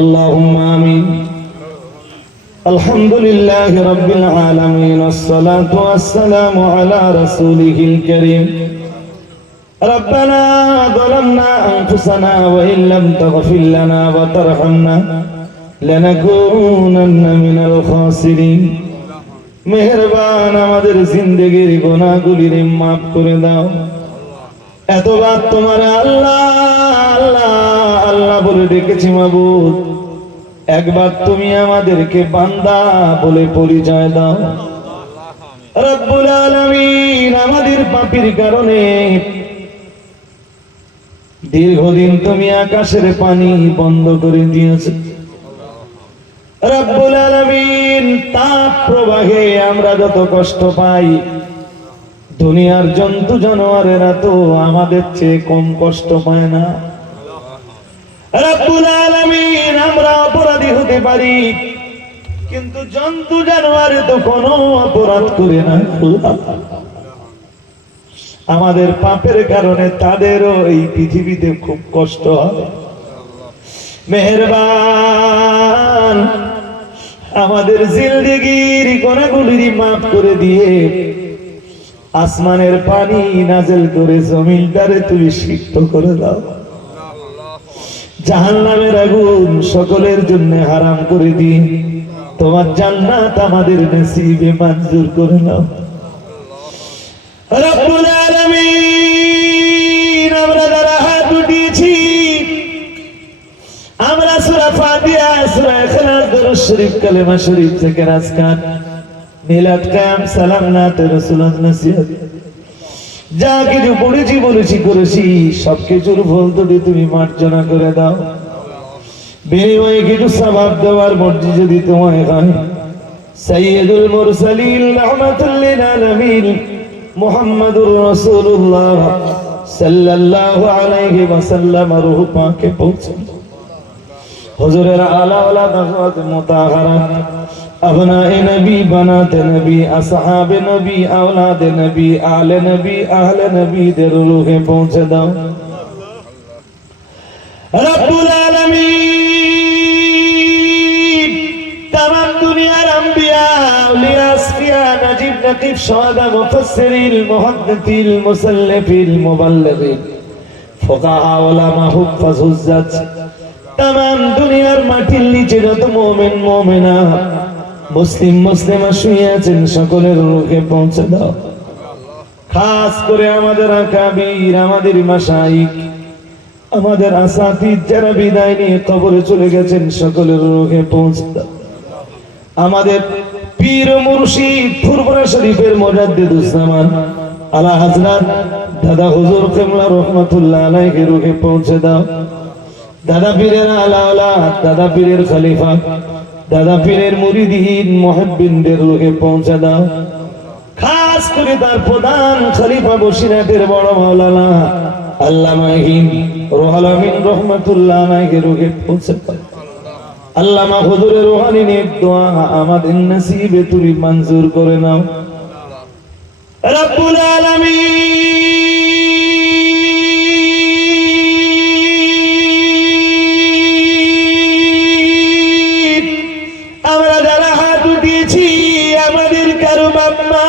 اللهم آمين. الحمد لله رب العالمين والصلاة والسلام على رسوله الكريم. ربنا ظلمنا أنفسنا وإن لم تغفر لنا وترحمنا لنكونن من الخاسرين. মেহেরবান আমাদের জিন্দেগির গুনাহগুলির মাফ করে দাও। এতবার তোমার আল্লাহ আল্লাহ আল্লাহ বলে ডেকেছি মাবুদ, একবার তুমি আমাদেরকে বান্দা বলে পরিচয় দাও। রব্বুল আলামিন, আমাদের পাপের কারণে দীর্ঘদিন তুমি আকাশের পানি বন্ধ করে দিয়েছো। রব্বুল আলামিন, তাপ প্রবাহে আমরা যত কষ্ট পাই, দুনিয়ার জন্তু জানোয়ারেরা তো আমাদের চেয়ে কম কষ্ট পায় না। রব্বুল আলামিন, আমরা অপরাধী হতে পারি, কিন্তু জন্তু জানোয়ারে তো কোনো অপরাধ করে না। আমাদের পাপের কারণে তাদেরও এই পৃথিবীতে খুব কষ্ট হয়। মেহেরবান, আমাদের জিন্দেগির গুনাহগুলি মাফ করে দিয়ে আসমানের পানি নাযিল করে জমিনটারে তুমি সিক্ত করে দাও। জাহান্নামের আগুন সকলের জন্য হারাম করে দিয়ে তোমার জান্নাত আমাদের নসিবে মঞ্জুর করে নাও। রব্বুল আলামিন, আমরা যারা হাত উঠিয়েছি, আমরা সূরা ফাতিহা, সূরা ইখলাস, দরুদ শরীফ, কালেমা শরীফ, জিকির আজকার, মিলাদ, কিয়াম, সালাম, নাত রাসূলুল্লাহ, নসিহত যা কিছু পড়েছি বলেছি করেছি, সবকিছুর ফল তুমি মার্জনা করে দাও। বিনিময়ে কিছু সওয়াব দেওয়ার মর্জি যদি তোমায় হয়। সাইয়্যিদুল মুরসালিন রাহমাতুল লিল আলামিন মুহাম্মাদুর রাসূলুল্লাহ সাল্লাল্লাহু আলাইহি ওয়াসাল্লাম রূহ পাকে পৌঁছে হুজুরের আলা ওয়ালাদ আযওয়াজ মুতাহহারাত, আবনায়ে নবী, বানাতে নবী, আসহাবে নবী, আওলাদে নবী, আলে নবী, আহলে নবীদের রূহে পৌঁছে দাও। রব্বুল আলামিন, তামাম দুনিয়ার আম্বিয়া, আউলিয়া, আসফিয়া, নাজিব, নাকিব, শুহাদা, মুফাসসিরিন, মুহাদ্দিসিন, মুসাল্লিফিন, মুবাল্লিগিন, ফুকাহা, উলামা, হুফাজ, হুজ্জাত, তামাম দুনিয়ার মাটির নিচে যত মুমিন মুমিনা, মুসলিম মুসলিমা শুয়ে আছেন, সকলের রূহে পৌঁছে দাও। খাস করে আমাদের আকাবির, আমাদের মাশাইখ, আমাদের আসাতিদ যারা বিদায় নিয়ে কবরে চলে গেছেন, সকলের রূহে পৌঁছে দাও। আমাদের পীর মুর্শিদ ফুরফুরা শরীফের মুজাদ্দিদুস জামান আলা হযরত দাদা হুজুর কিবলা রাহমাতুল্লাহ আলাইহি রূহে পৌঁছে দাও। দাদা পীরের আলা ওলাদ, দাদা পীরের খলিফা, দাদা পীরের মুরিদিন মুহিব্বিনদের রূহে পৌঁছে দাও। খাস করে তার প্রধান খলিফা বসিরহাটের বড় মাওলানা আল্লামা হিন্দ রুহুল আমিন রাহমাতুল্লাহ আলাইহি রূহে পৌঁছে দাও। আল্লামা হুজুরের রুহানি নেক দোয়া আমাদের নসিবে তুমি মঞ্জুর করে নাও। রব্বুল আলামিন, আমরা যারা হাত উঠিয়েছি, আমাদের কারো বাপ মা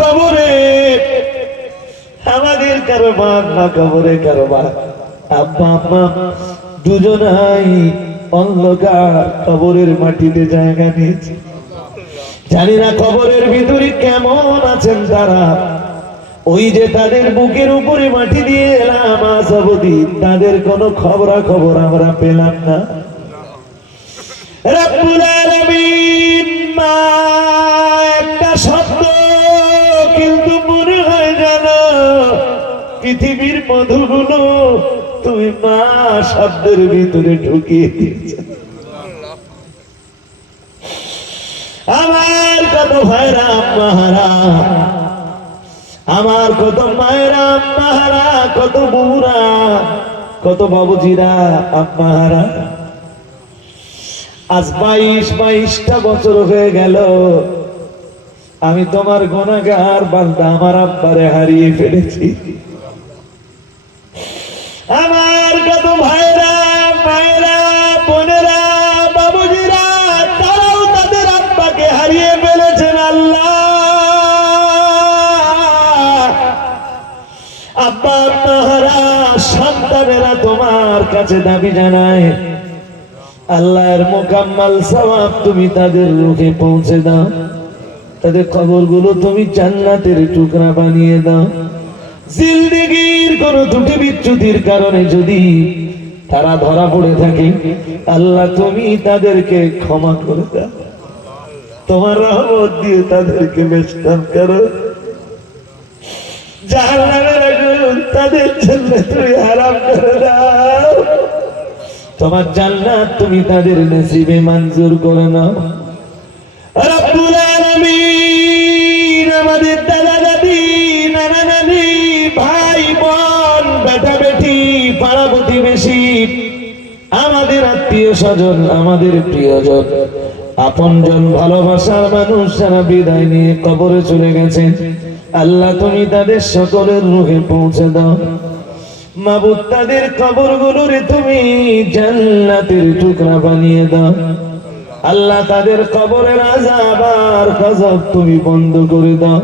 কবরে, আমাদের কারো বাপ মা কবরে, কারো বাপ আব্বা আম্মা দুজনাই অন্ধকার কবরের মাটিতে জায়গা নিয়েছে। জানি না কবরের ভিতরে কেমন আছেন তারা। ওই যে তাদের বুকের উপরে মাটি দিয়ে এলাম আজ অবধি, তাদের কোনো খবরাখবর আমরা পেলাম না। রব্বুল আলামিন, মা একটা শব্দ, কিন্তু মনে হয় জানো পৃথিবীর মধুগুলো তুমি মা শব্দের ভিতরে ঢুকিয়ে দিয়েছো। আমার কত ভাইরা আম্মাহারা, আমার কত মায়েরা আম্মাহারা, কত বউরা, কত বাবুজিরা আম্মাহারা। আজ 22টা বছর হয়ে গেল আমি তোমার গুনাহগার বান্দা আমার আব্বারে হারিয়ে ফেলেছি। আমার কত ভাইরা সন্তানেরা তোমার কাছে দাবি জানায়, আল্লাহর মোকাম্মাল সওয়াব তুমি তাদের রুহে পৌঁছে দাও, তাদের কবরগুলো তুমি জান্নাতের টুকরা বানিয়ে দাও। জিন্দেগীর কোন ত্রুটি বিচ্যুতির কারণে যদি তারা ধরা পড়ে থাকে, আল্লাহ তুমি তাদেরকে ক্ষমা করে দাও, তোমার রহমত দিয়ে তাদেরকে বেষ্টন করো। জাহান্নামের আগুন তাদের জন্য তুমি হারাম করে দাও, তোমার জান্নাত তুমি তাদের নসিবে মঞ্জুর করে নাও। রব্বুল আলামিন, আমাদের দাদা দাদি, নানা নানি, ভাই বোন, বেটা বেটি, পাড়া প্রতিবেশী, আমাদের আত্মীয় স্বজন, আমাদের প্রিয়জন, আপনজন, ভালোবাসার মানুষ যারা বিদায় নিয়ে কবরে চলে গেছেন, আল্লাহ তুমি তাদের সকলের রুহে পৌঁছে দাও। মাবুদ তাদের কবরগুলোরে তুমি জান্নাতের টুকরা বানিয়ে দাও। আল্লাহ তাদের কবরের আযাব আর গজব তুমি বন্ধ করে দাও।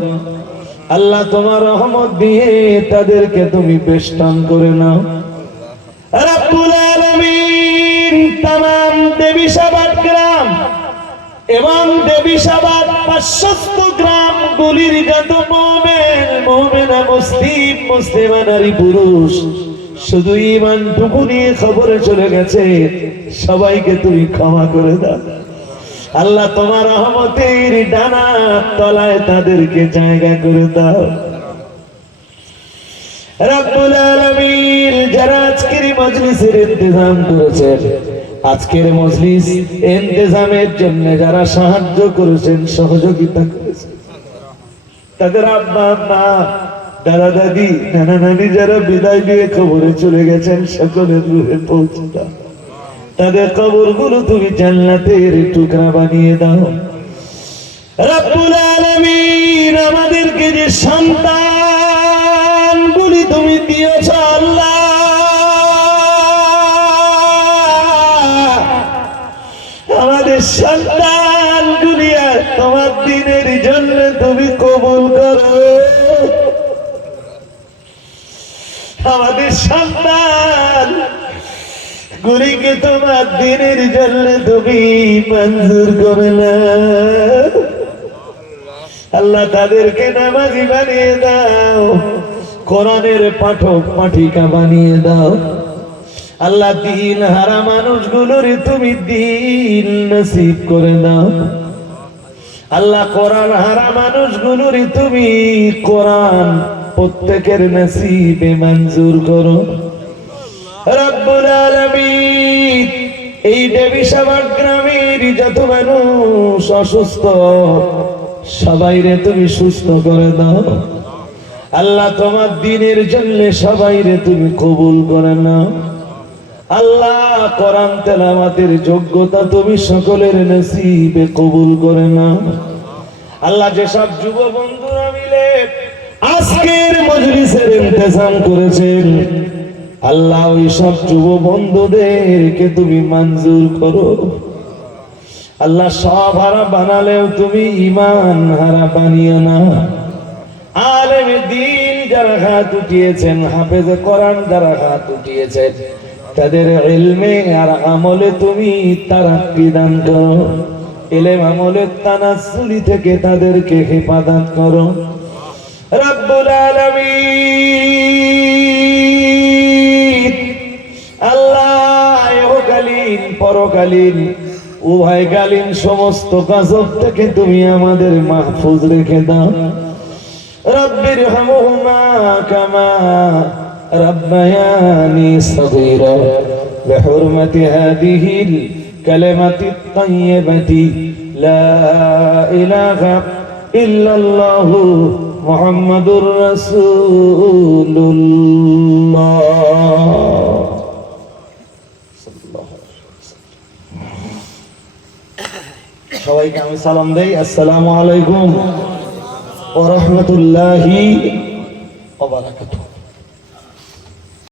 আল্লাহ তোমার রহমত দিয়ে তাদেরকে তুমি বেষ্টন করে নাও। রব্বুল আলামিন, তামাম দেবীসাবাদ গ্রাম এবং দেবীসাবাদ পার্শ্বস্থ গ্রাম গুলির যত মুমিন, মুমিনা, মুসলিম, মুসলিমা, নারী পুরুষ শুধু ঈমানটুকু নিয়ে খবরে চলে গেছে, সবাইকে তুমি ক্ষমা করে দাও। আল্লাহ তোমার রহমতের ডানার তলায় তাদেরকে জায়গা করে দাও। রব্বুল আলামিন, যারা আজকের মজলিসের ইন্তেজাম করেছেন, আজকের মজলিস ইন্তেজামের জন্য যারা সাহায্য করেছেন, সহযোগিতা করেছেন, তাদের আব্বা মা, দাদা দাদি, নানা নানি যারা বিদায় দিয়ে কবরে চলে গেছেন, সকলের রুহে পৌঁছে দাও। তাদের কবরগুলো তুমি জান্নাতের টুকরা বানিয়ে দাও। রব্বুল আলামিন, আমাদেরকে যে সন্তানগুলি তুমি দিয়েছ আল্লাহ, আমাদের সন্তানগুলি তোমার দিনের জন্য তুমি কবুল করো। আমাদের সন্তান গুলিকে তোমার দিনের জন্য তুমি মঞ্জুর করে না। আল্লাহ তাদেরকে নামাজি বানিয়ে দাও, কোরআনের পাঠক পাঠিকা বানিয়ে দাও। আল্লাহ দিন হারা মানুষগুলোর তুমি দিন নসিব করে দাও। আল্লাহ কোরআন হারা মানুষগুলোর তুমি কোরআন প্রত্যেকের নসিবে মঞ্জুর করো। রব্বুল আলামিন, এই দেবীসাবাদ গ্রামের যত মানুষ অসুস্থ, সবাইরে তুমি সুস্থ করে দাও। আল্লাহ তোমার দিনের জন্য সবাইরে তুমি কবুল করে নাও। আল্লাহ কোরআন তেলাওয়াতের যোগ্যতা তুমি সকলের নসিবে কবুল করে নাও। আল্লাহ যেসব যুব বন্ধুরা মিলে আজকের মজলিসের ইন্তেজাম করেছেন, আল্লাহ ওই সব যুব বন্ধুদেরকে তুমি মঞ্জুর করো। আল্লাহ সব হারা বানালেও তুমি ঈমান হারা বানিও না। আলেমে দ্বীন যারা হাত উঠিয়েছেন, হাফেজে কোরআন যারা হাত উঠিয়েছেন, তাদের ইলমে আর আমলে তুমি তারাক্কি দান করো। ইলম আমলের তানাসসুলি থেকে তাদেরকে হেফাজত করো। রব্বুল আলামিন, আল্লাহ ইহকালীন পরকালীন উভয়কালীন সমস্ত গজব থেকে তুমি আমাদের মাহফুজ রেখে দাও। রব্বির হামহুমা কামা রব্বায়ানি সগীরা বিহুরমাতি হাদিহিল কালিমাতিত তাইয়্যিবাতি লা ইলাহা ইল্লাল্লাহু মুহাম্মাদুর রাসূলুল্লাহ। সবাইকে আমি সালাম দেই, আসসালামু আলাইকুম ওয়া রাহমাতুল্লাহি ওয়া বারাকাতুহু।